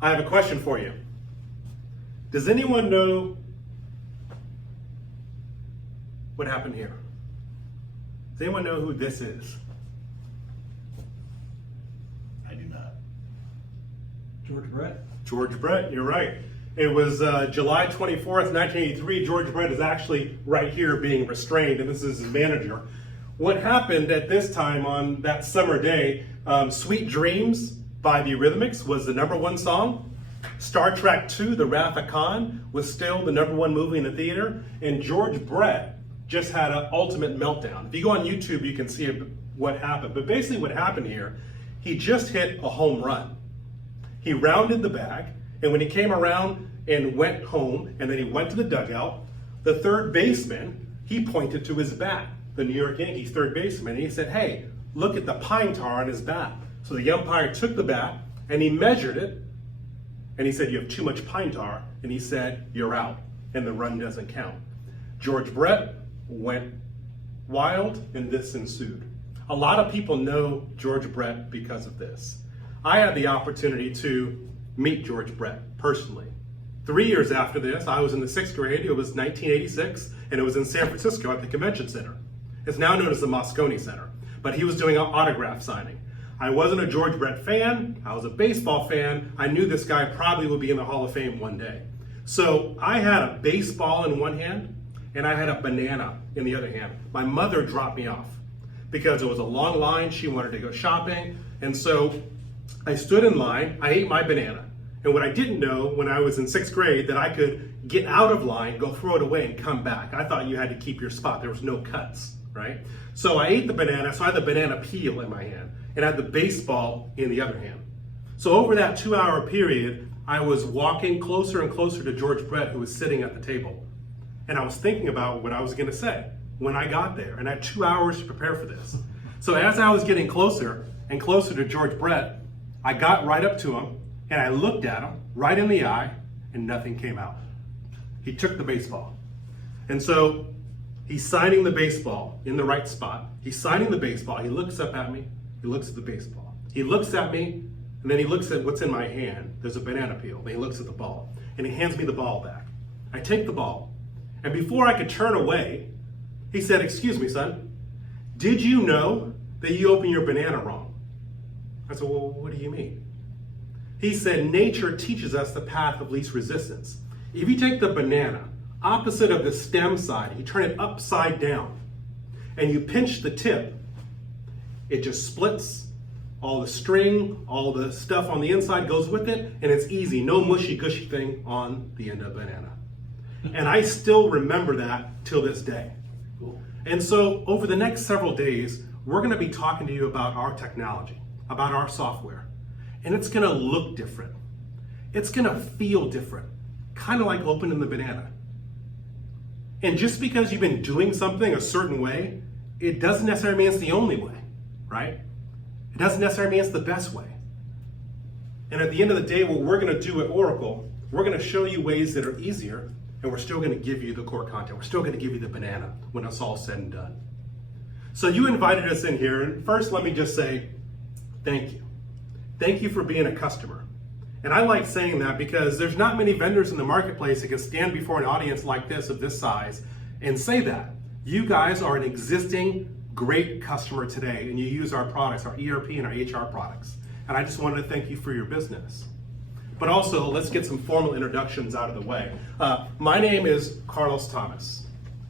I have a question for you. Does anyone know what happened here? Does anyone know who this is? I do not. George Brett. George Brett, you're right. It was July 24th, 1983. George Brett is actually right here being restrained, and this is his manager. What happened at this time on that summer day, Sweet Dreams by the Eurythmics was the #1 song. Star Trek II, The Wrath of Khan, was still the #1 movie in the theater. And George Brett just had an ultimate meltdown. If you go on YouTube, you can see what happened. But basically what happened here, he just hit a home run. He rounded the bag, and when he came around and went home, and then he went to the dugout, the third baseman, he pointed to his bat, the New York Yankees third baseman, and he said, "Hey, look at the pine tar on his bat." So the umpire took the bat, and he measured it, and he said, "You have too much pine tar," and he said, "You're out," and the run doesn't count. George Brett went wild, and this ensued. A lot of people know George Brett because of this. I had the opportunity to meet George Brett personally. 3 years after this, I was in the 6th grade. It was 1986, and it was in San Francisco at the Convention Center. It's now known as the Moscone Center, but he was doing an autograph signing. I wasn't a George Brett fan. I was a baseball fan. I knew this guy probably would be in the Hall of Fame one day. So I had a baseball in one hand, and I had a banana in the other hand. My mother dropped me off because it was a long line. She wanted to go shopping, and so I stood in line. I ate my banana. And what I didn't know when I was in 6th grade, that I could get out of line, go throw it away, and come back. I thought you had to keep your spot. There was no cuts, right? So I ate the banana, so I had the banana peel in my hand, and I had the baseball in the other hand. So over that 2-hour period, I was walking closer and closer to George Brett, who was sitting at the table. And I was thinking about what I was gonna say when I got there, and I had 2 hours to prepare for this. So as I was getting closer and closer to George Brett, I got right up to him, and I looked at him right in the eye, and nothing came out. He took the baseball. And so he's signing the baseball in the right spot. He's signing the baseball. He looks up at me. He looks at the baseball. He looks at me, and then he looks at what's in my hand. There's a banana peel. Then he looks at the ball, and he hands me the ball back. I take the ball, and before I could turn away, he said, "Excuse me, son, did you know that you opened your banana wrong?" I said, "Well, what do you mean?" He said, "Nature teaches us the path of least resistance. If you take the banana opposite of the stem side, you turn it upside down, and you pinch the tip, it just splits. All the string, all the stuff on the inside goes with it, and it's easy. No mushy gushy thing on the end of the banana." And I still remember that till this day. Cool. And so over the next several days, we're going to be talking to you about our technology, about our software. And it's going to look different. It's going to feel different, kind of like opening the banana. And just because you've been doing something a certain way, it doesn't necessarily mean it's the only way, right? It doesn't necessarily mean it's the best way. And at the end of the day, what we're going to do at Oracle, we're going to show you ways that are easier, and we're still going to give you the core content. We're still going to give you the banana when it's all said and done. So you invited us in here, and first let me just say thank you. Thank you for being a customer. And I like saying that because there's not many vendors in the marketplace that can stand before an audience like this, of this size, and say that. You guys are an existing great customer today, and you use our products, our ERP and our HR products. And I just wanted to thank you for your business. But also, let's get some formal introductions out of the way. My name is Carlos Thomas,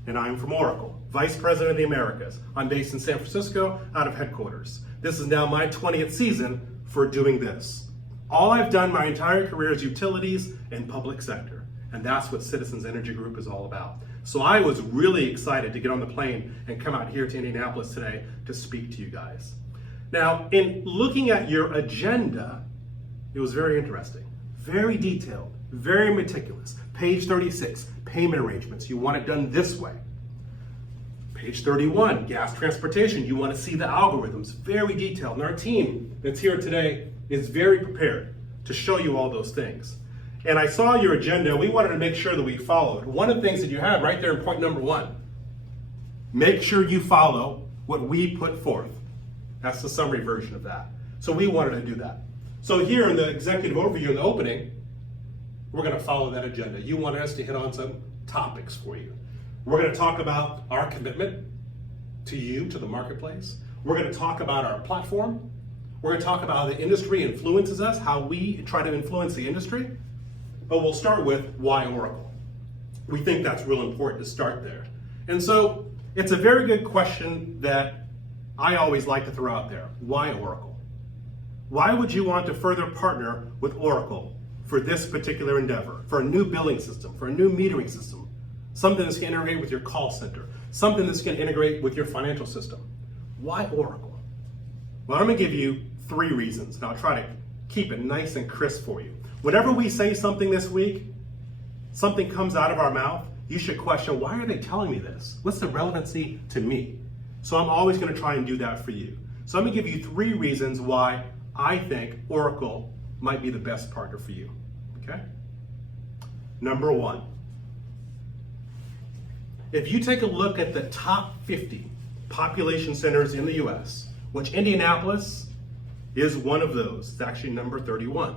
and I'm from Oracle, Vice President of the Americas. I'm based in San Francisco, out of headquarters. This is now my 20th season for doing this. All I've done my entire career is utilities and public sector, and that's what Citizens Energy Group is all about. So I was really excited to get on the plane and come out here to Indianapolis today to speak to you guys. Now, in looking at your agenda, it was very interesting, very detailed, very meticulous. Page 36, payment arrangements. You want it done this way. Page 31, gas transportation. You want to see the algorithms, very detailed. And our team that's here today is very prepared to show you all those things. And I saw your agenda. We wanted to make sure that we followed. One of the things that you had right there in point number 1, make sure you follow what we put forth. That's the summary version of that. So we wanted to do that. So here in the executive overview in the opening, we're going to follow that agenda. You wanted us to hit on some topics for you. We're going to talk about our commitment to you, to the marketplace. We're going to talk about our platform. We're going to talk about how the industry influences us, how we try to influence the industry. But we'll start with why Oracle. We think that's real important to start there. And so it's a very good question that I always like to throw out there. Why Oracle? Why would you want to further partner with Oracle for this particular endeavor, for a new billing system, for a new metering system, something that's going to integrate with your call center, something that's going to integrate with your financial system? Why Oracle? Well, I'm going to give you 3 reasons, and I'll try to keep it nice and crisp for you. Whenever we say something this week, something comes out of our mouth, you should question, why are they telling me this? What's the relevancy to me? So I'm always going to try and do that for you. So I'm going to give you 3 reasons why I think Oracle might be the best partner for you. Okay? Number 1, if you take a look at the top 50 population centers in the US, which Indianapolis is one of those, it's actually number 31,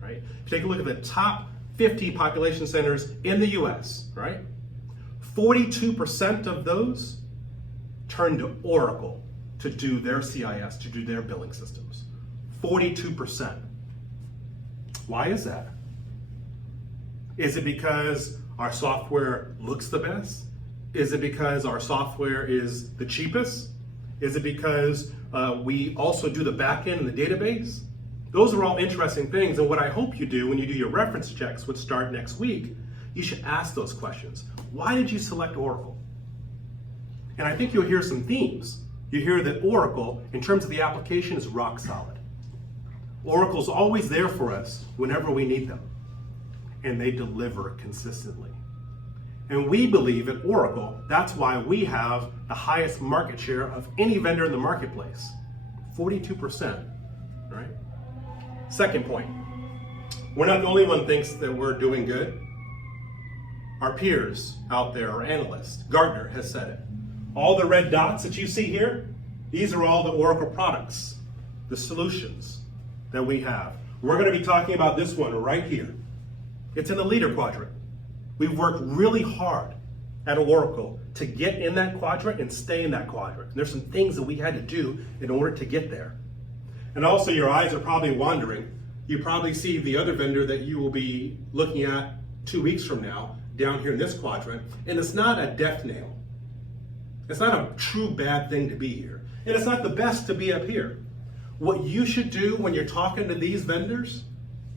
right? If you take a look at the top 50 population centers in the US, right? 42% of those turn to Oracle to do their CIS, to do their billing systems. 42%. Why is that? Is it because our software looks the best? Is it because our software is the cheapest? Is it because we also do the back end and the database? Those are all interesting things, and what I hope you do when you do your reference checks, which start next week, you should ask those questions. Why did you select Oracle? And I think you'll hear some themes. You hear that Oracle, in terms of the application, is rock solid. Oracle's always there for us whenever we need them, and they deliver consistently. And we believe at Oracle, that's why we have the highest market share of any vendor in the marketplace, 42%, right? Second point, we're not the only one thinks that we're doing good. Our peers out there, our analysts, Gartner has said it. All the red dots that you see here, these are all the Oracle products, the solutions that we have. We're going to be talking about this one right here. It's in the leader quadrant. We've worked really hard at Oracle to get in that quadrant and stay in that quadrant. And there's some things that we had to do in order to get there. And also your eyes are probably wandering. You probably see the other vendor that you will be looking at 2 weeks from now down here in this quadrant, and it's not a death nail. It's not a true bad thing to be here. And it's not the best to be up here. What you should do when you're talking to these vendors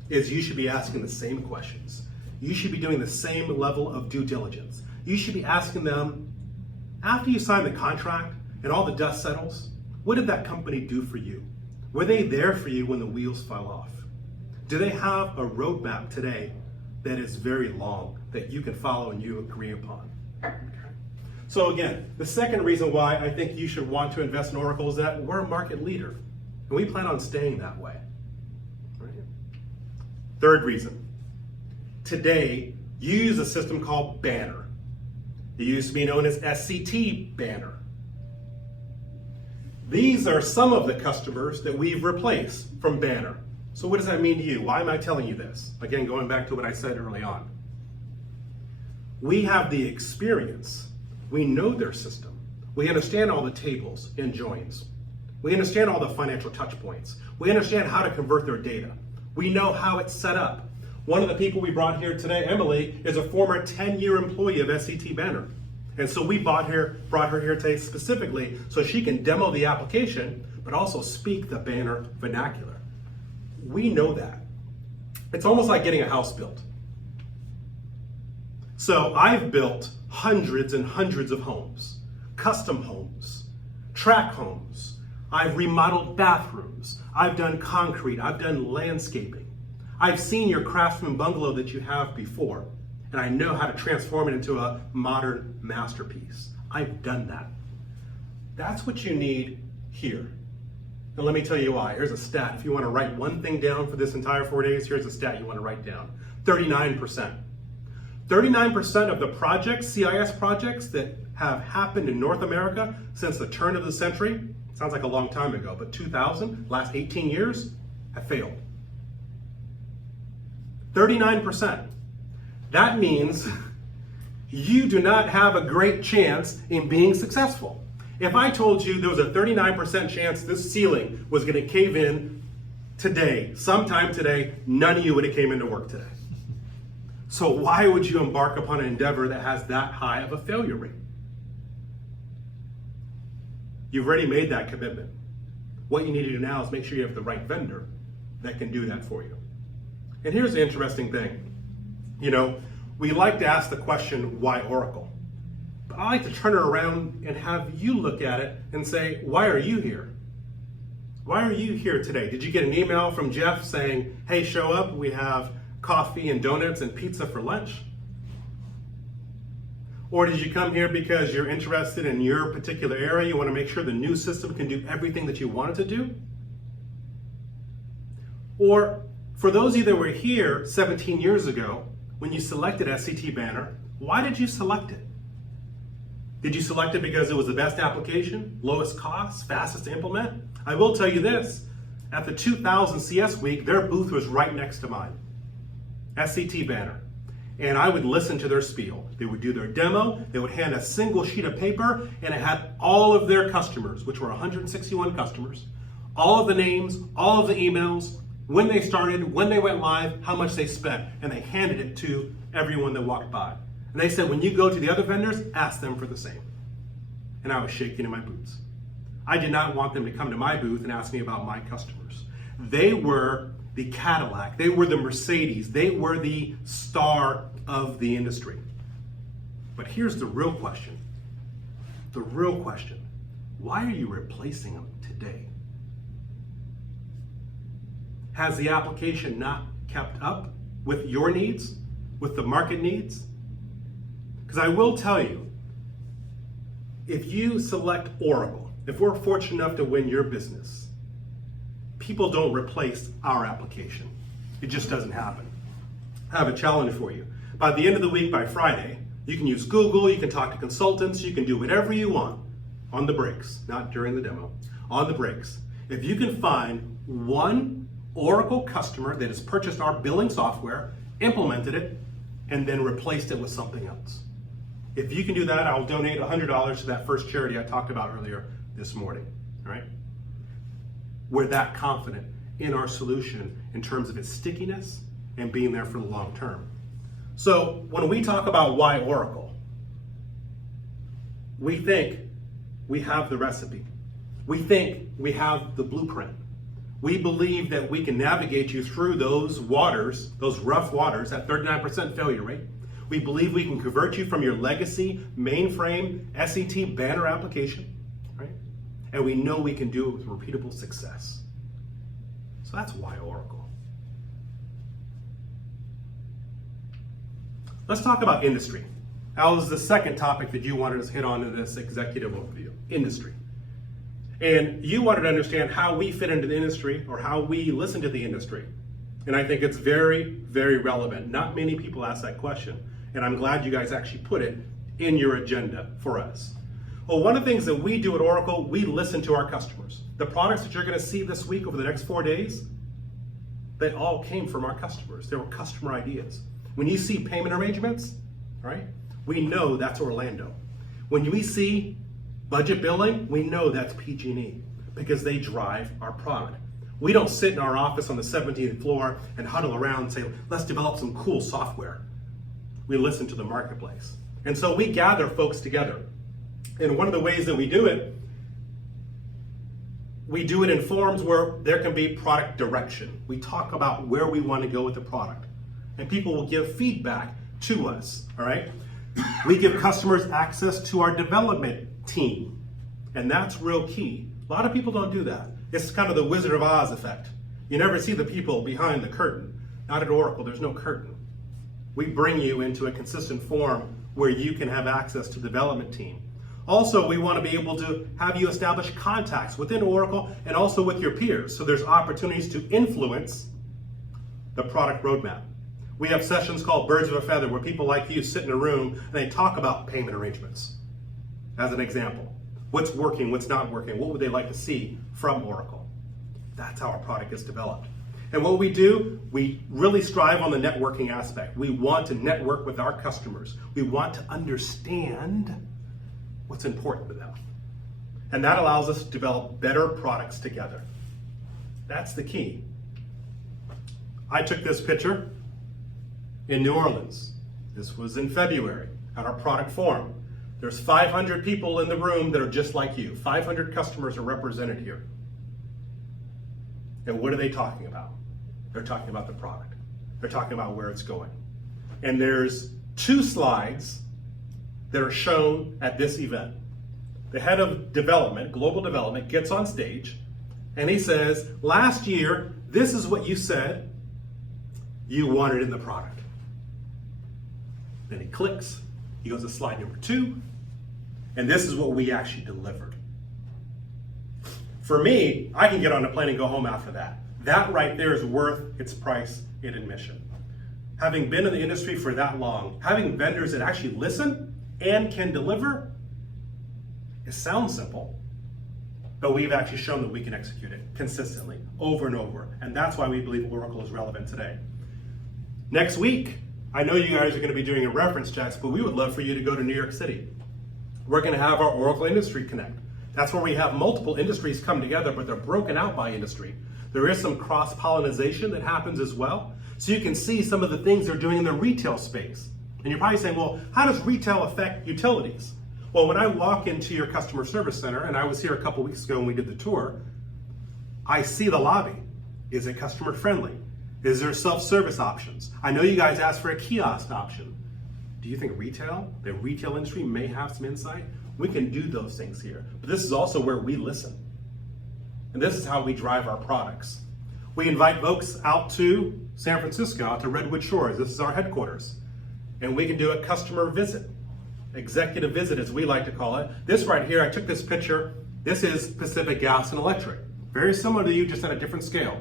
is you should be asking the same questions. You should be doing the same level of due diligence. You should be asking them, after you sign the contract and all the dust settles, what did that company do for you? Were they there for you when the wheels fell off? Do they have a roadmap today that is very long that you can follow and you agree upon? Okay. So again, the second reason why I think you should want to invest in Oracle is that we're a market leader, and we plan on staying that way. Right? Third reason, today you use a system called Banner. It used to be known as SCT Banner. These are some of the customers that we've replaced from Banner. So what does that mean to you? Why am I telling you this? Again, going back to what I said early on. We have the experience. We know their system. We understand all the tables and joins. We understand all the financial touch points. We understand how to convert their data. We know how it's set up. One of the people we brought here today, Emily, is a former 10-year employee of SCT Banner. And so we brought her here today specifically so she can demo the application, but also speak the Banner vernacular. We know that. It's almost like getting a house built. So I've built hundreds and hundreds of homes, custom homes, track homes. I've remodeled bathrooms. I've done concrete. I've done landscaping. I've seen your craftsman bungalow that you have before, and I know how to transform it into a modern masterpiece. I've done that. That's what you need here. And let me tell you why. Here's a stat. If you want to write one thing down for this entire 4 days, here's a stat you want to write down. 39%. 39% of the projects, CIS projects, that have happened in North America since the turn of the century, sounds like a long time ago, but 2000, last 18 years, have failed. 39%. That means you do not have a great chance in being successful. If I told you there was a 39% chance this ceiling was going to cave in today, sometime today, none of you would have came into work today. So why would you embark upon an endeavor that has that high of a failure rate? You've already made that commitment. What you need to do now is make sure you have the right vendor that can do that for you. And here's the interesting thing. You know, we like to ask the question, why Oracle? But I like to turn it around and have you look at it and say, why are you here? Why are you here today? Did you get an email from Jeff saying, hey, show up, we have coffee and donuts and pizza for lunch? Or did you come here because you're interested in your particular area, you want to make sure the new system can do everything that you want it to do? Or for those of you that were here 17 years ago, when you selected SCT Banner, why did you select it? Did you select it because it was the best application, lowest cost, fastest to implement? I will tell you this, at the 2000 CS Week, their booth was right next to mine, SCT Banner. And I would listen to their spiel. They would do their demo, they would hand a single sheet of paper, and it had all of their customers, which were 161 customers, all of the names, all of the emails, when they started, when they went live, how much they spent, and they handed it to everyone that walked by. And they said, when you go to the other vendors, ask them for the same. And I was shaking in my boots. I did not want them to come to my booth and ask me about my customers. They were the Cadillac, they were the Mercedes, they were the star of the industry. But here's the real question. The real question, why are you replacing them today? Has the application not kept up with your needs, with the market needs? Because I will tell you, if you select Oracle, if we're fortunate enough to win your business, people don't replace our application. It just doesn't happen. I have a challenge for you. By the end of the week, by Friday, you can use Google, you can talk to consultants, you can do whatever you want on the breaks, not during the demo, on the breaks. If you can find one Oracle customer that has purchased our billing software, implemented it, and then replaced it with something else. If you can do that, I'll donate $100 to that first charity I talked about earlier this morning, all right? We're that confident in our solution in terms of its stickiness and being there for the long term. So when we talk about why Oracle, we think we have the recipe. We think we have the blueprint. We believe that we can navigate you through those waters, those rough waters, at 39% failure rate. We believe we can convert you from your legacy mainframe SCT Banner application, right? And we know we can do it with repeatable success. So that's why Oracle. Let's talk about industry. That was the second topic that you wanted us to hit on in this executive overview, industry. And you wanted to understand how we fit into the industry or how we listen to the industry. And I think it's very, very relevant. Not many people ask that question. And I'm glad you guys actually put it in your agenda for us. Well, one of the things that we do at Oracle, we listen to our customers. The products that you're going to see this week over the next 4 days, they all came from our customers. They were customer ideas. When you see payment arrangements, right, we know that's Orlando. When we see budget billing, we know that's PG&E because they drive our product. We don't sit in our office on the 17th floor and huddle around and say, let's develop some cool software. We listen to the marketplace. And so we gather folks together. And one of the ways that we do it in forums where there can be product direction. We talk about where we want to go with the product. And people will give feedback to us, all right? We give customers access to our development team. And that's real key. A lot of people don't do that. It's kind of the Wizard of Oz effect. You never see the people behind the curtain. Not at Oracle, there's no curtain. We bring you into a consistent form where you can have access to the development team. Also, we want to be able to have you establish contacts within Oracle and also with your peers. So there's opportunities to influence the product roadmap. We have sessions called Birds of a Feather where people like you sit in a room and they talk about payment arrangements. As an example, what's working, what's not working, what would they like to see from Oracle? That's how our product is developed. And what we do, we really strive on the networking aspect. We want to network with our customers. We want to understand what's important to them. And that allows us to develop better products together. That's the key. I took this picture in New Orleans. This was in February at our product forum. There's 500 people in the room that are just like you. 500 customers are represented here. And what are they talking about? They're talking about the product. They're talking about where it's going. And there's 2 slides that are shown at this event. The head of development, global development, gets on stage and he says, last year, this is what you said you wanted in the product. Then he clicks, he goes to slide number 2, and this is what we actually delivered. For me, I can get on a plane and go home after that. That right there is worth its price in admission. Having been in the industry for that long, having vendors that actually listen and can deliver, it sounds simple, but we've actually shown that we can execute it consistently, over and over. And that's why we believe Oracle is relevant today. Next week, I know you guys are going to be doing a reference checks, but we would love for you to go to New York City. We're going to have our Oracle Industry Connect. That's where we have multiple industries come together, but they're broken out by industry. There is some cross-pollination that happens as well. So you can see some of the things they're doing in the retail space. And you're probably saying, well, how does retail affect utilities? Well, when I walk into your customer service center, and I was here a couple weeks ago when we did the tour, I see the lobby. Is it customer friendly? Is there self-service options? I know you guys asked for a kiosk option. Do you think the retail industry may have some insight? We can do those things here. But this is also where we listen. And this is how we drive our products. We invite folks out to San Francisco, out to Redwood Shores. This is our headquarters. And we can do a customer visit, executive visit as we like to call it. This right here, I took this picture. This is Pacific Gas and Electric. Very similar to you, just at a different scale.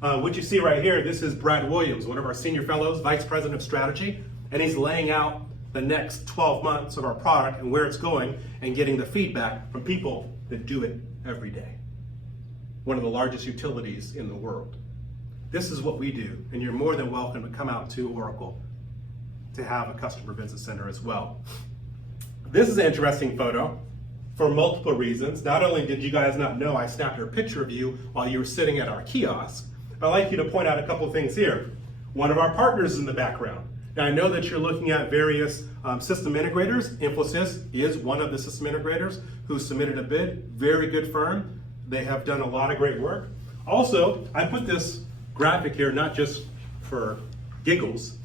What you see right here, this is Brad Williams, one of our senior fellows, Vice President of Strategy, and he's laying out the next 12 months of our product and where it's going and getting the feedback from people that do it every day. One of the largest utilities in the world. This is what we do, and you're more than welcome to come out to Oracle to have a customer visit center as well. This is an interesting photo for multiple reasons. Not only did you guys not know I snapped a picture of you while you were sitting at our kiosk, I'd like you to point out a couple of things here. One of our partners is in the background. Now I know that you're looking at various system integrators. Infosys is one of the system integrators who submitted a bid. Very good firm. They have done a lot of great work. Also, I put this graphic here not just for giggles.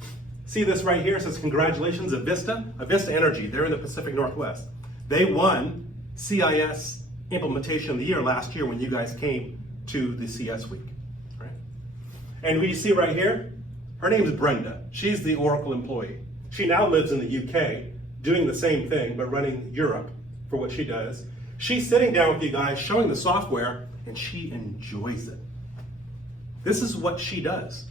See this right here? It says congratulations, Avista Energy. They're in the Pacific Northwest. They won CIS Implementation of the Year last year when you guys came to the CS Week. Right? And we see right here, her name is Brenda. She's the Oracle employee. She now lives in the UK doing the same thing, but running Europe for what she does. She's sitting down with you guys, showing the software, and she enjoys it. This is what she does.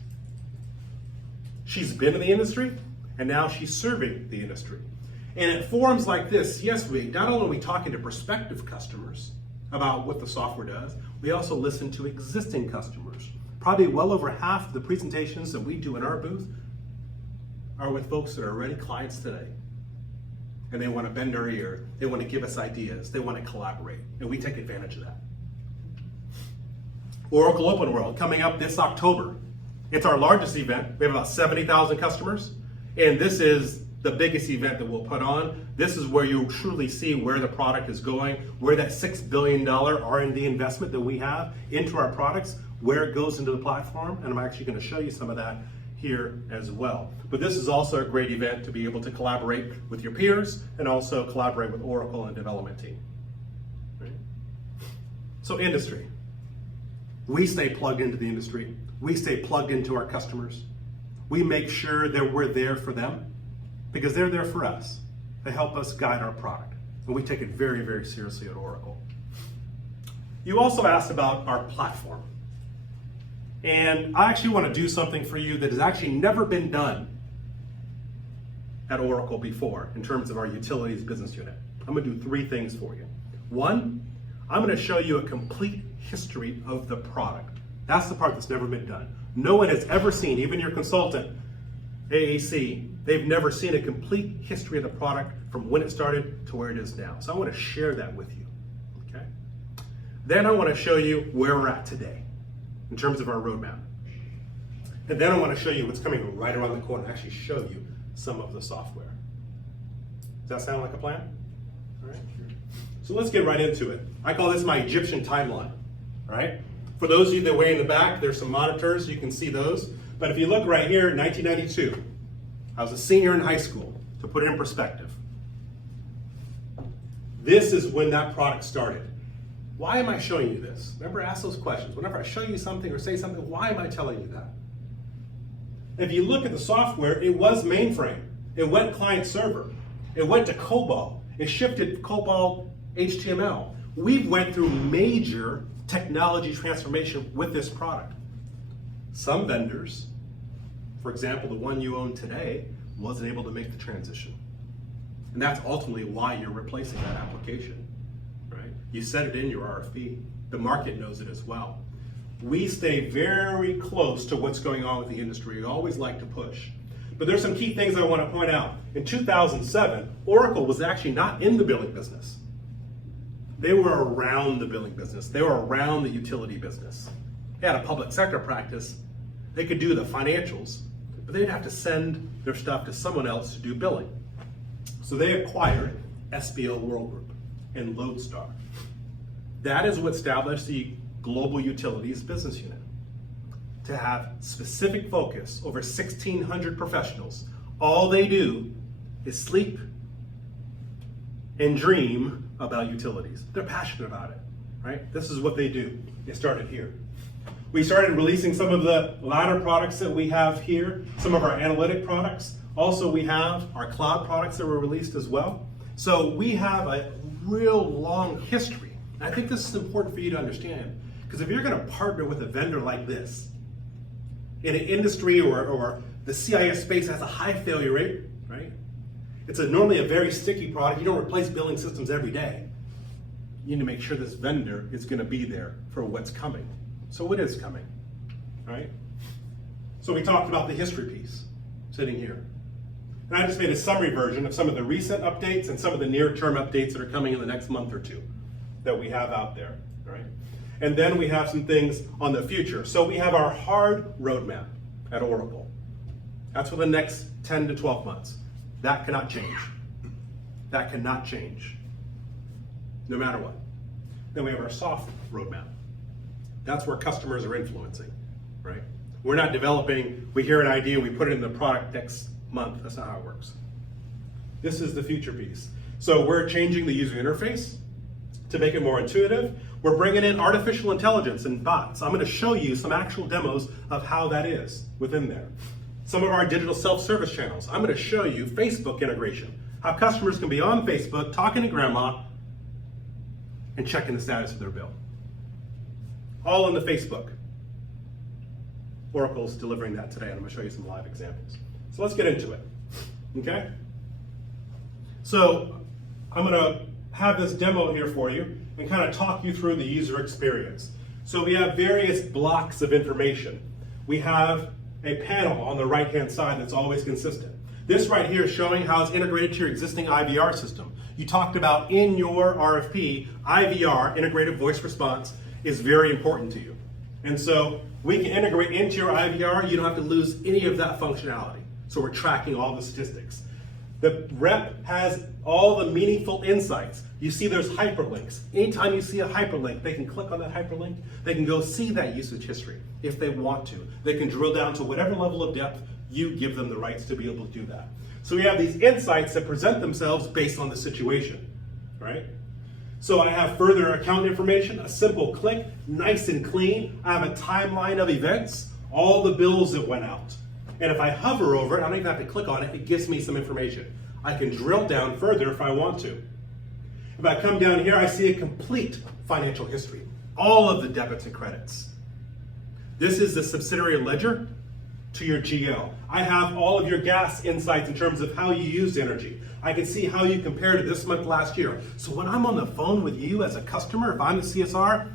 She's been in the industry, and now she's serving the industry. And at forums like this, CS Week, not only are we talking to prospective customers about what the software does, we also listen to existing customers. Probably well over half of the presentations that we do in our booth are with folks that are already clients today. And they want to bend our ear, they want to give us ideas, they want to collaborate, and we take advantage of that. Oracle Open World coming up this October. It's our largest event. We have about 70,000 customers, and this is the biggest event that we'll put on. This is where you'll truly see where the product is going, where that $6 billion R&D investment that we have into our products, where it goes into the platform, and I'm actually going to show you some of that here as well. But this is also a great event to be able to collaborate with your peers and also collaborate with Oracle and development team. Right? So industry. We stay plugged into the industry. We stay plugged into our customers. We make sure that we're there for them because they're there for us. They help us guide our product. And we take it very, very seriously at Oracle. You also asked about our platform. And I actually want to do something for you that has actually never been done at Oracle before in terms of our utilities business unit. I'm going to do 3 things for you. 1, I'm going to show you a complete history of the product. That's the part that's never been done. No one has ever seen, even your consultant, AAC, they've never seen a complete history of the product from when it started to where it is now. So I want to share that with you, okay? Then I want to show you where we're at today in terms of our roadmap. And then I want to show you what's coming right around the corner and actually show you some of the software. Does that sound like a plan? All right. So let's get right into it. I call this my Egyptian timeline, all right? For those of you that are way in the back, there's some monitors, you can see those. But if you look right here, 1992, I was a senior in high school, to put it in perspective. This is when that product started. Why am I showing you this? Remember, ask those questions. Whenever I show you something or say something, why am I telling you that? If you look at the software, it was mainframe. It went client server. It went to COBOL. It shifted COBOL HTML. We went through major technology transformation with this product. Some vendors, for example, the one you own today, wasn't able to make the transition. And that's ultimately why you're replacing that application, right? You set it in your RFP. The market knows it as well. We stay very close to what's going on with the industry. We always like to push. But there's some key things I want to point out. In 2007, Oracle was actually not in the billing business. They were around the billing business. They were around the utility business. They had a public sector practice. They could do the financials, but they'd have to send their stuff to someone else to do billing. So they acquired SBL World Group and Lodestar. That is what established the Global Utilities business unit to have specific focus, over 1,600 professionals. All they do is sleep and dream about utilities. They're passionate about it, right? This is what they do. It started here. We started releasing some of the latter products that we have here, some of our analytic products. Also, we have our cloud products that were released as well. So we have a real long history. And I think this is important for you to understand, because if you're going to partner with a vendor like this, in an industry or the CIS space has a high failure rate, right? It's normally a very sticky product. You don't replace billing systems every day. You need to make sure this vendor is going to be there for what's coming. So what is coming, right? So we talked about the history piece sitting here. And I just made a summary version of some of the recent updates and some of the near-term updates that are coming in the next month or two that we have out there, right? And then we have some things on the future. So we have our hard roadmap at Oracle. That's for the next 10 to 12 months. That cannot change. That cannot change, no matter what. Then we have our soft roadmap. That's where customers are influencing, right? We're not developing, we hear an idea, we put it in the product next month. That's not how it works. This is the future piece. So we're changing the user interface to make it more intuitive. We're bringing in artificial intelligence and bots. I'm going to show you some actual demos of how that is within there. Some of our digital self-service channels. I'm going to show you Facebook integration, how customers can be on Facebook talking to grandma and checking the status of their bill. All in the Facebook. Oracle's delivering that today, and I'm going to show you some live examples. So let's get into it, okay? So I'm going to have this demo here for you and kind of talk you through the user experience. So we have various blocks of information. We have a panel on the right-hand side that's always consistent. This right here is showing how it's integrated to your existing IVR system. You talked about in your RFP, IVR, integrated voice response, is very important to you. And so we can integrate into your IVR, you don't have to lose any of that functionality. So we're tracking all the statistics. The rep has all the meaningful insights. You see there's hyperlinks. Anytime you see a hyperlink, they can click on that hyperlink. They can go see that usage history if they want to. They can drill down to whatever level of depth you give them the rights to be able to do that. So we have these insights that present themselves based on the situation, right? So I have further account information, a simple click, nice and clean. I have a timeline of events, all the bills that went out. And if I hover over it, I don't even have to click on it, it gives me some information. I can drill down further if I want to. If I come down here, I see a complete financial history, all of the debits and credits. This is the subsidiary ledger to your GL. I have all of your gas insights in terms of how you used energy. I can see how you compare to this month last year. So when I'm on the phone with you as a customer, if I'm the CSR,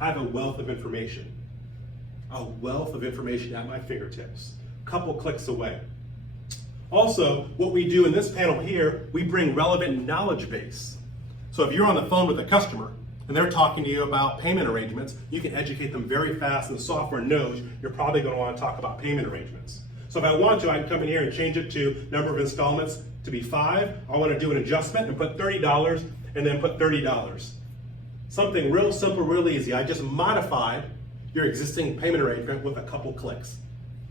I have a wealth of information. a wealth of information at my fingertips, a couple clicks away. Also, what we do in this panel here, we bring relevant knowledge base. So if you're on the phone with a customer and they're talking to you about payment arrangements, you can educate them very fast, and the software knows you're probably going to want to talk about payment arrangements. So if I want to, I can come in here and change it to number of installments to be 5. I want to do an adjustment and put $30 and then put $30. Something real simple, real easy. I just modified your existing payment arrangement with a couple clicks.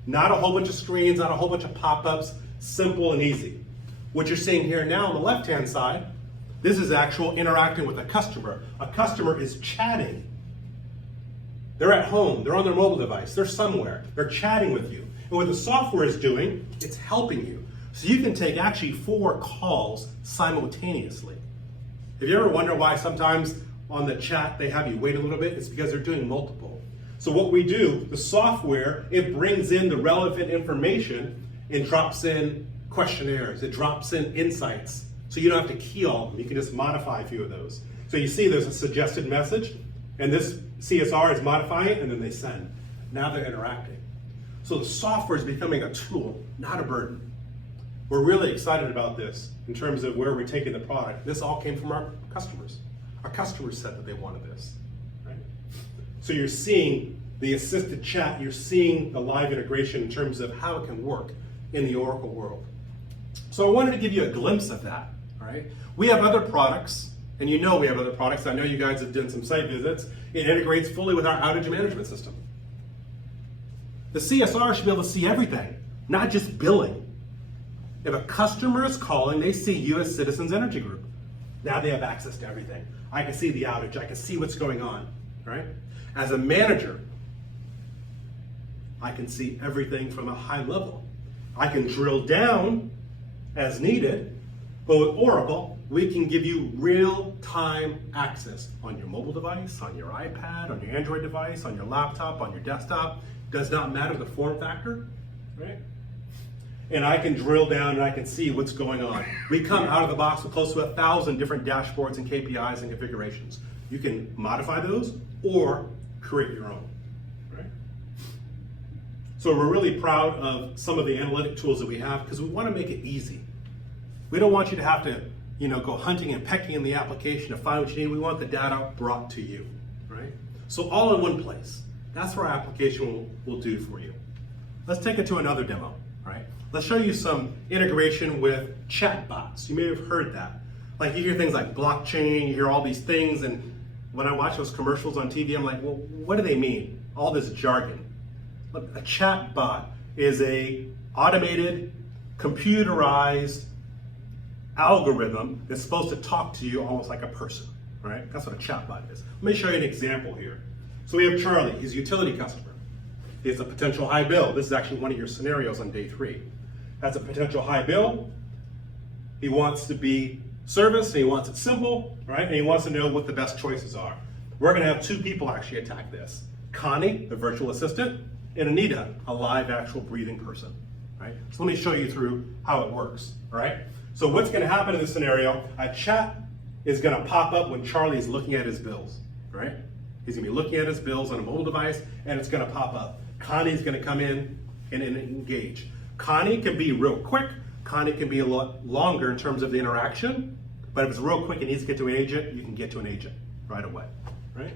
Not a whole bunch of screens, not a whole bunch of pop-ups, simple and easy. What you're seeing here now on the left-hand side, this is actual interacting with a customer. A customer is chatting. They're at home, they're on their mobile device, they're somewhere, they're chatting with you. And what the software is doing, it's helping you. So you can take actually 4 calls simultaneously. Have you ever wondered why sometimes on the chat they have you wait a little bit? It's because they're doing multiple. So what we do, the software, it brings in the relevant information and drops in questionnaires, it drops in insights. So you don't have to key all of them, you can just modify a few of those. So you see there's a suggested message, and this CSR is modifying it, and then they send. Now they're interacting. So the software is becoming a tool, not a burden. We're really excited about this in terms of where we're taking the product. This all came from our customers. Our customers said that they wanted this, right? So you're seeing the assisted chat, you're seeing the live integration in terms of how it can work in the Oracle world. So I wanted to give you a glimpse of that, all right? We have other products, and you know we have other products. I know you guys have done some site visits. It integrates fully with our outage management system. The CSR should be able to see everything, not just billing. If a customer is calling, they see U.S. Citizens Energy Group. Now they have access to everything. I can see the outage, I can see what's going on, right? As a manager, I can see everything from a high level. I can drill down as needed, but with Oracle, we can give you real-time access on your mobile device, on your iPad, on your Android device, on your laptop, on your desktop. Does not matter the form factor, right? And I can drill down and I can see what's going on. We come out of the box with close to 1,000 different dashboards and KPIs and configurations. You can modify those or create your own, right? So we're really proud of some of the analytic tools that we have because we want to make it easy. We don't want you to have to, go hunting and pecking in the application to find what you need. We want the data brought to you, right? So all in one place. That's what our application will do for you. Let's take it to another demo, right? Let's show you some integration with chatbots. You may have heard that. Like you hear things like blockchain, you hear all these things, and when I watch those commercials on TV, I'm like, well, what do they mean? All this jargon. Look, a chatbot is a automated, computerized algorithm that's supposed to talk to you almost like a person, right? That's what a chatbot is. Let me show you an example here. So we have Charlie, he's a utility customer. He has a potential high bill. This is actually one of your scenarios on day 3. That's a potential high bill. He wants to be serviced, and he wants it simple, right? And he wants to know what the best choices are. We're gonna have 2 people actually attack this. Connie, the virtual assistant, and Anita, a live actual breathing person, right? So let me show you through how it works, all right? So what's gonna happen in this scenario, a chat is gonna pop up when Charlie is looking at his bills, right? He's gonna be looking at his bills on a mobile device, and it's gonna pop up. Connie's gonna come in and engage. Connie can be real quick. Connie can be a lot longer in terms of the interaction, but if it's real quick and needs to get to an agent, you can get to an agent right away, right?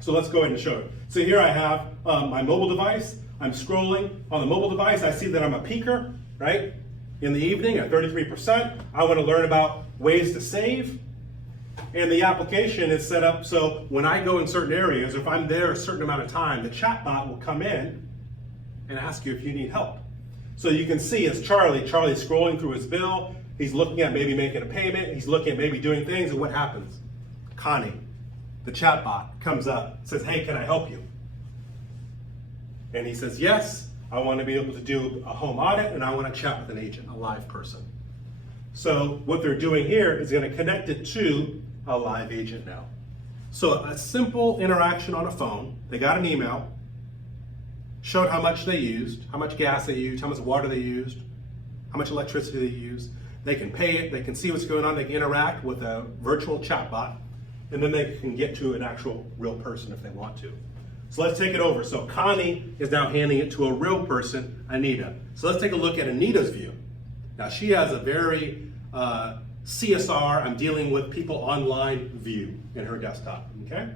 So let's go ahead and show it. So here I have my mobile device. I'm scrolling on the mobile device. I see that I'm a peaker, right? In the evening at 33%. I wanna learn about ways to save. And the application is set up so when I go in certain areas, if I'm there a certain amount of time, the chatbot will come in and ask you if you need help. So you can see as Charlie's scrolling through his bill, he's looking at maybe making a payment, he's looking at maybe doing things, and what happens? Connie, the chatbot, comes up, says, hey, can I help you? And he says, yes, I want to be able to do a home audit, and I want to chat with an agent, a live person. So what they're doing here is going to connect it to a live agent now. So a simple interaction on a phone, they got an email, showed how much they used, how much gas they used, how much water they used, how much electricity they used. They can pay it, they can see what's going on, they can interact with a virtual chatbot, and then they can get to an actual real person if they want to. So let's take it over. So Connie is now handing it to a real person, Anita. So let's take a look at Anita's view. Now she has a very CSR, I'm dealing with people online view in her desktop, okay?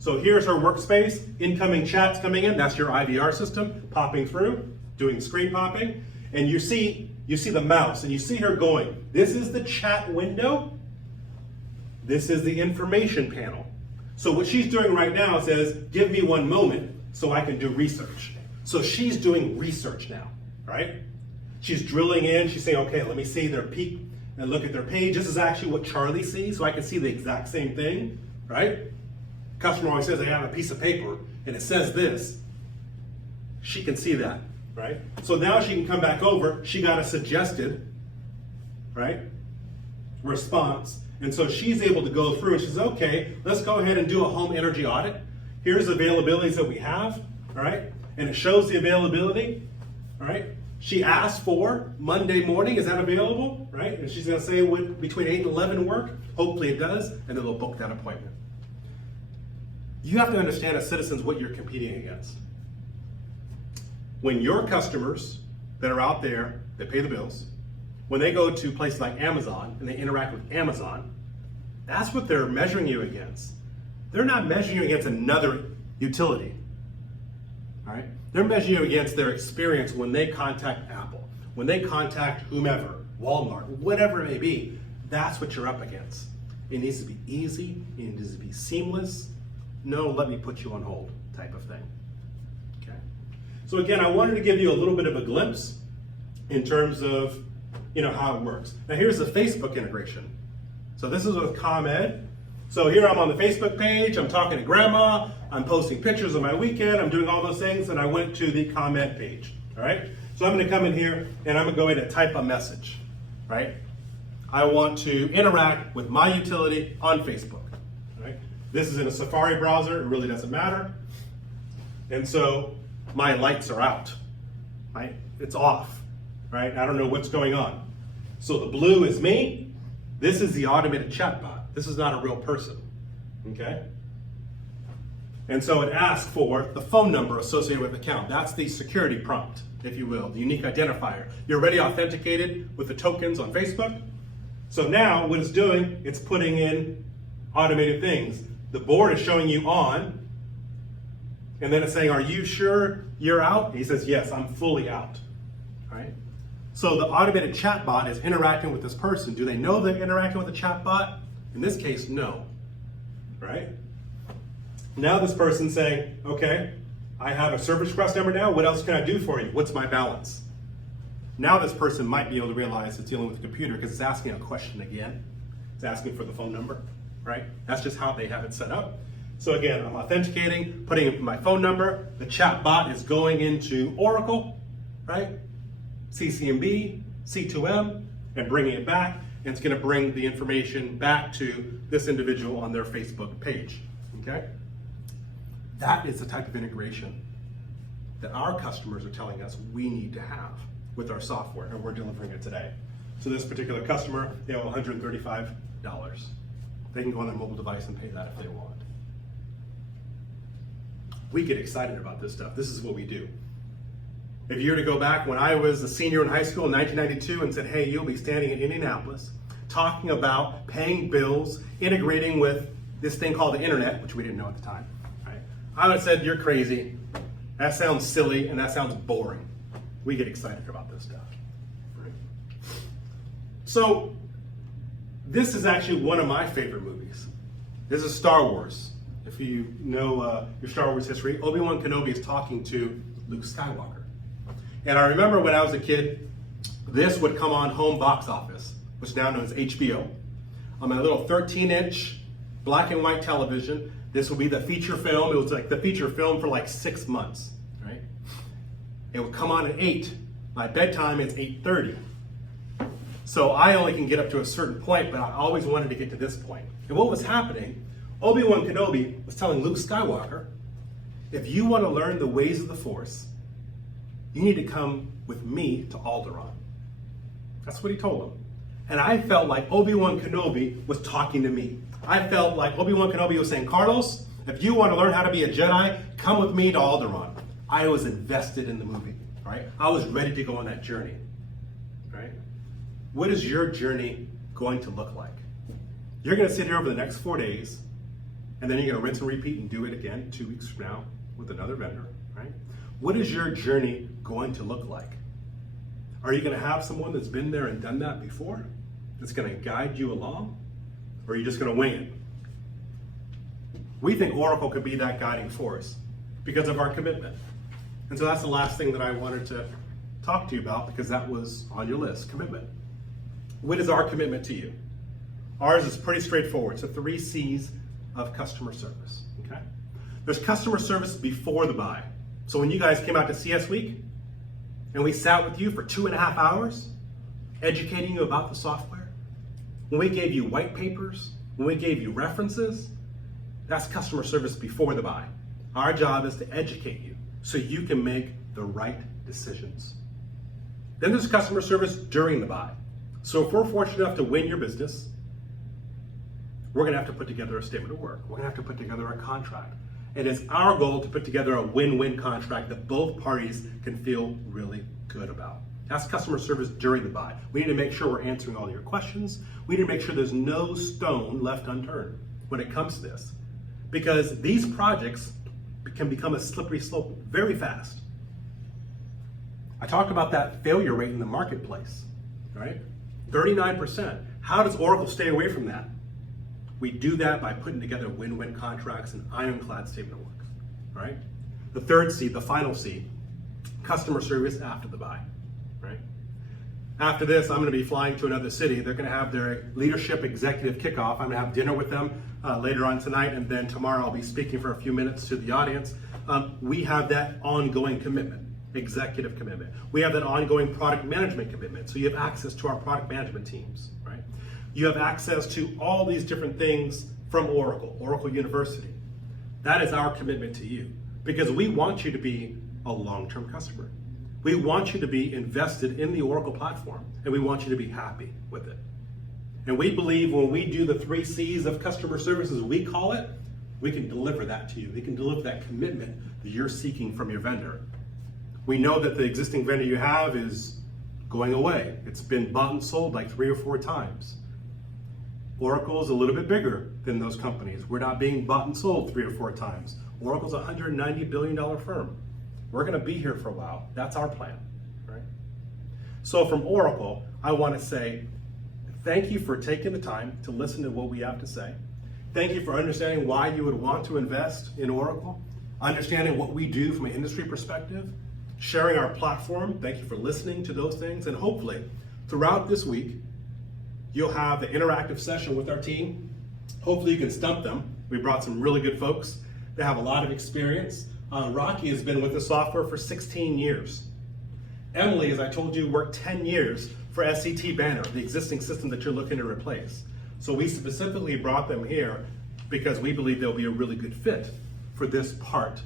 So here's her workspace, incoming chats coming in, that's your IVR system, popping through, doing screen popping, and you see the mouse, and you see her going, this is the chat window, this is the information panel. So what she's doing right now says, give me one moment so I can do research. So she's doing research now, right? She's drilling in, she's saying, okay, let me see their peak and look at their page. This is actually what Charlie sees, so I can see the exact same thing, right? Customer always says they have a piece of paper and it says this. She can see that, right? So now she can come back over. She got a suggested, right, response. And so she's able to go through and she says, okay, let's go ahead and do a home energy audit. Here's the availabilities that we have, all right? And it shows the availability, all right? She asked for Monday morning, is that available, right? And she's gonna say would between 8 and 11 work? Hopefully it does, and then they'll book that appointment. You have to understand as citizens what you're competing against. When your customers that are out there that pay the bills, when they go to places like Amazon and they interact with Amazon, that's what they're measuring you against. They're not measuring you against another utility, all right? They're measuring you against their experience when they contact Apple, when they contact whomever, Walmart, whatever it may be. That's what you're up against. It needs to be easy, it needs to be seamless. No, let me put you on hold type of thing, okay? So again, I wanted to give you a little bit of a glimpse in terms of how it works. Now here's the Facebook integration. So this is with ComEd. So here I'm on the Facebook page, I'm talking to grandma, I'm posting pictures of my weekend, I'm doing all those things, and I went to the ComEd page, all right? So I'm gonna come in here and I'm gonna go ahead and type a message, right? I want to interact with my utility on Facebook, right? This is in a Safari browser, it really doesn't matter. And so my lights are out, right? It's off, right? I don't know what's going on. So the blue is me. This is the automated chatbot. This is not a real person, okay? And so it asks for the phone number associated with the account. That's the security prompt, if you will, the unique identifier. You're already authenticated with the tokens on Facebook. So now what it's doing, it's putting in automated things. The board is showing you on, and then it's saying, are you sure you're out? He says, yes, I'm fully out, right? So the automated chatbot is interacting with this person. Do they know they're interacting with the chatbot? In this case, no, right? Now this person's saying, okay, I have a service request number now. What else can I do for you? What's my balance? Now this person might be able to realize it's dealing with the computer because it's asking a question again. It's asking for the phone number, right? That's just how they have it set up. So again, I'm authenticating, putting in my phone number. The chatbot is going into Oracle, right? CCMB, C2M, and bringing it back. And it's going to bring the information back to this individual on their Facebook page, okay? That is the type of integration that our customers are telling us we need to have with our software, and we're delivering it today. So this particular customer, they owe $135. They can go on their mobile device and pay that if they want. We get excited about this stuff. This is what we do. If you were to go back when I was a senior in high school in 1992 and said, hey, you'll be standing in Indianapolis talking about paying bills, integrating with this thing called the internet, which we didn't know at the time, right? I would have said, you're crazy. That sounds silly and that sounds boring. We get excited about this stuff, right? So this is actually one of my favorite movies. This is Star Wars. If you know your Star Wars history, Obi-Wan Kenobi is talking to Luke Skywalker. And I remember when I was a kid, this would come on home box office, which is now known as HBO. On my little 13-inch black and white television, this would be the feature film. It was like the feature film for like 6 months, right? It would come on at 8. My bedtime is 8:30. So I only can get up to a certain point, but I always wanted to get to this point. And what was happening, Obi-Wan Kenobi was telling Luke Skywalker, if you want to learn the ways of the Force, you need to come with me to Alderaan. That's what he told him. And I felt like Obi-Wan Kenobi was talking to me. I felt like Obi-Wan Kenobi was saying, Carlos, If you want to learn how to be a Jedi, come with me to Alderaan. I was invested in the movie, right? I was ready to go on that journey, right? What is your journey going to look like? You're going to sit here over the next 4 days, and then you're going to rinse and repeat and do it again 2 weeks from now with another vendor, right? What is your journey going to look like? Are you going to have someone that's been there and done that before, that's going to guide you along, or are you just going to wing it? We think Oracle could be that guiding force because of our commitment. And so that's the last thing that I wanted to talk to you about, because that was on your list, commitment. What is our commitment to you? Ours is pretty straightforward. It's the 3 C's of customer service, okay? There's customer service before the buy. So when you guys came out to CS Week and we sat with you for 2.5 hours, educating you about the software, when we gave you white papers, when we gave you references, that's customer service before the buy. Our job is to educate you so you can make the right decisions. Then there's customer service during the buy. So if we're fortunate enough to win your business, we're going to have to put together a statement of work. We're going to have to put together a contract. It is our goal to put together a win-win contract that both parties can feel really good about. That's customer service during the buy. We need to make sure we're answering all your questions. We need to make sure there's no stone left unturned when it comes to this, because these projects can become a slippery slope very fast. I talked about that failure rate in the marketplace, right? 39%. How does Oracle stay away from that? We do that by putting together win-win contracts and ironclad statement of work, right? The 3rd C, the final C, customer service after the buy, right? After this, I'm going to be flying to another city. They're going to have their leadership executive kickoff. I'm going to have dinner with them later on tonight, and then tomorrow I'll be speaking for a few minutes to the audience. We have that ongoing commitment, executive commitment. We have that ongoing product management commitment. So you have access to our product management teams, right? You have access to all these different things from Oracle, Oracle University. That is our commitment to you, because we want you to be a long-term customer. We want you to be invested in the Oracle platform, and we want you to be happy with it. And we believe when we do the 3 C's of customer service, as we call it, we can deliver that to you. We can deliver that commitment that you're seeking from your vendor. We know that the existing vendor you have is going away. It's been bought and sold like 3 or 4 times. Oracle is a little bit bigger than those companies. We're not being bought and sold 3 or 4 times. Oracle's a $190 billion firm. We're going to be here for a while. That's our plan, right? So from Oracle, I want to say thank you for taking the time to listen to what we have to say. Thank you for understanding why you would want to invest in Oracle, understanding what we do from an industry perspective, sharing our platform. Thank you for listening to those things. And hopefully, throughout this week, you'll have an interactive session with our team. Hopefully you can stump them. We brought some really good folks. They have a lot of experience. Rocky has been with the software for 16 years. Emily, as I told you, worked 10 years for SCT Banner, the existing system that you're looking to replace. So we specifically brought them here because we believe they'll be a really good fit for this part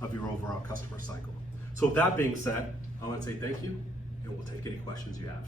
of your overall customer cycle. So with that being said, I want to say thank you, and we'll take any questions you have.